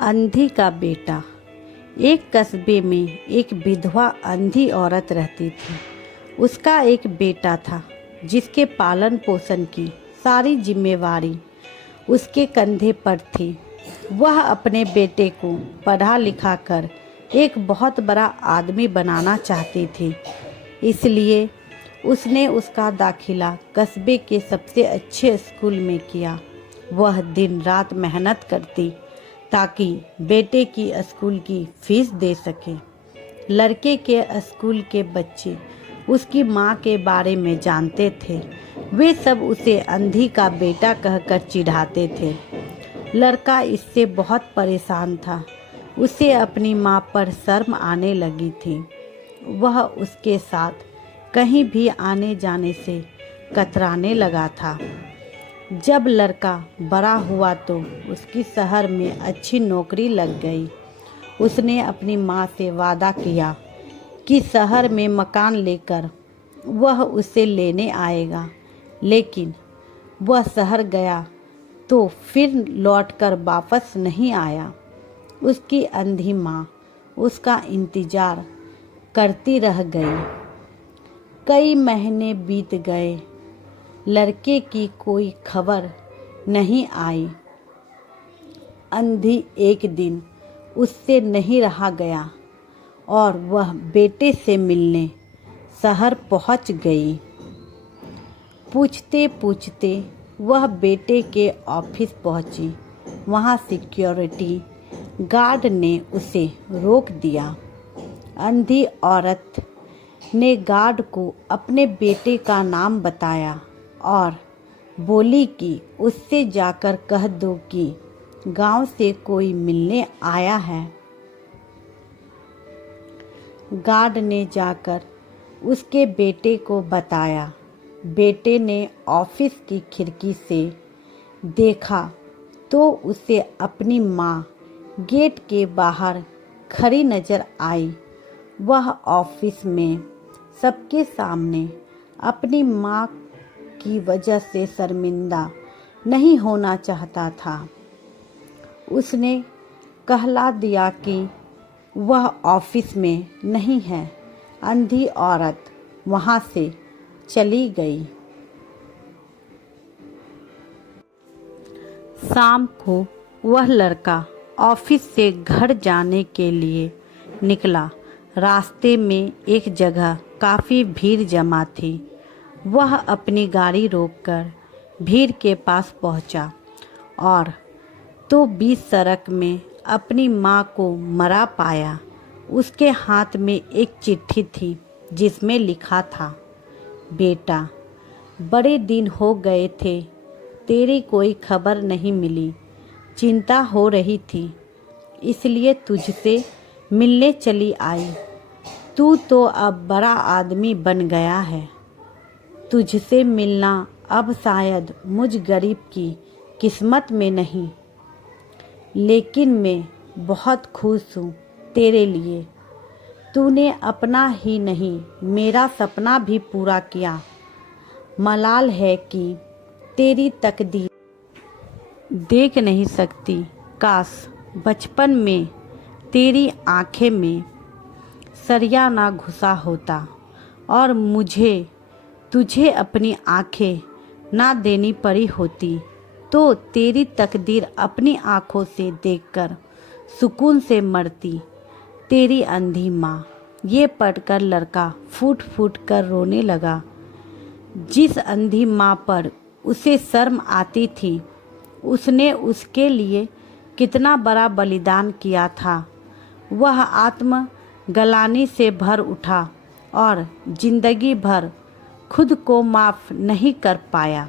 अंधी का बेटा। एक कस्बे में एक विधवा अंधी औरत रहती थी। उसका एक बेटा था जिसके पालन पोषण की सारी जिम्मेवारी उसके कंधे पर थी। वह अपने बेटे को पढ़ा लिखा कर एक बहुत बड़ा आदमी बनाना चाहती थी, इसलिए उसने उसका दाखिला कस्बे के सबसे अच्छे स्कूल में किया। वह दिन रात मेहनत करती ताकि बेटे की स्कूल की फीस दे सके। लड़के के स्कूल के बच्चे उसकी माँ के बारे में जानते थे। वे सब उसे अंधी का बेटा कहकर चिढ़ाते थे। लड़का इससे बहुत परेशान था। उसे अपनी माँ पर शर्म आने लगी थी। वह उसके साथ कहीं भी आने जाने से कतराने लगा था। जब लड़का बड़ा हुआ तो उसकी शहर में अच्छी नौकरी लग गई। उसने अपनी माँ से वादा किया कि शहर में मकान लेकर वह उसे लेने आएगा, लेकिन वह शहर गया तो फिर लौटकर वापस नहीं आया। उसकी अंधी माँ उसका इंतज़ार करती रह गई। कई महीने बीत गए, लड़के की कोई खबर नहीं आई। अंधी एक दिन उससे नहीं रहा गया और वह बेटे से मिलने शहर पहुंच गई। पूछते पूछते वह बेटे के ऑफिस पहुंची। वहां सिक्योरिटी गार्ड ने उसे रोक दिया। अंधी औरत ने गार्ड को अपने बेटे का नाम बताया और बोली कि उससे जाकर कह दो कि गांव से कोई मिलने आया है। गार्ड ने जाकर उसके बेटे को बताया। बेटे ने ऑफिस की खिड़की से देखा तो उसे अपनी माँ गेट के बाहर खड़ी नजर आई। वह ऑफिस में सबके सामने अपनी माँ की वजह से शर्मिंदा नहीं होना चाहता था। उसने कहला दिया कि वह ऑफिस में नहीं है। अंधी औरत वहाँ से चली गई। शाम को वह लड़का ऑफिस से घर जाने के लिए निकला। रास्ते में एक जगह काफ़ी भीड़ जमा थी। वह अपनी गाड़ी रोककर भीड़ के पास पहुंचा और तो बीच सड़क में अपनी माँ को मरा पाया। उसके हाथ में एक चिट्ठी थी जिसमें लिखा था, बेटा, बड़े दिन हो गए थे, तेरी कोई खबर नहीं मिली। चिंता हो रही थी, इसलिए तुझसे मिलने चली आई। तू तो अब बड़ा आदमी बन गया है। तुझसे मिलना अब शायद मुझ गरीब की किस्मत में नहीं, लेकिन मैं बहुत खुश हूँ तेरे लिए। तूने अपना ही नहीं मेरा सपना भी पूरा किया। मलाल है कि तेरी तकदीर देख नहीं सकती। काश बचपन में तेरी आँखें में सरिया ना घुसा होता और मुझे तुझे अपनी आँखें ना देनी पड़ी होती, तो तेरी तकदीर अपनी आँखों से देखकर सुकून से मरती। तेरी अंधी माँ। ये पढ़कर लड़का फूट फूट कर रोने लगा। जिस अंधी माँ पर उसे शर्म आती थी, उसने उसके लिए कितना बड़ा बलिदान किया था। वह आत्म गलानी से भर उठा और जिंदगी भर खुद को माफ़ नहीं कर पाया।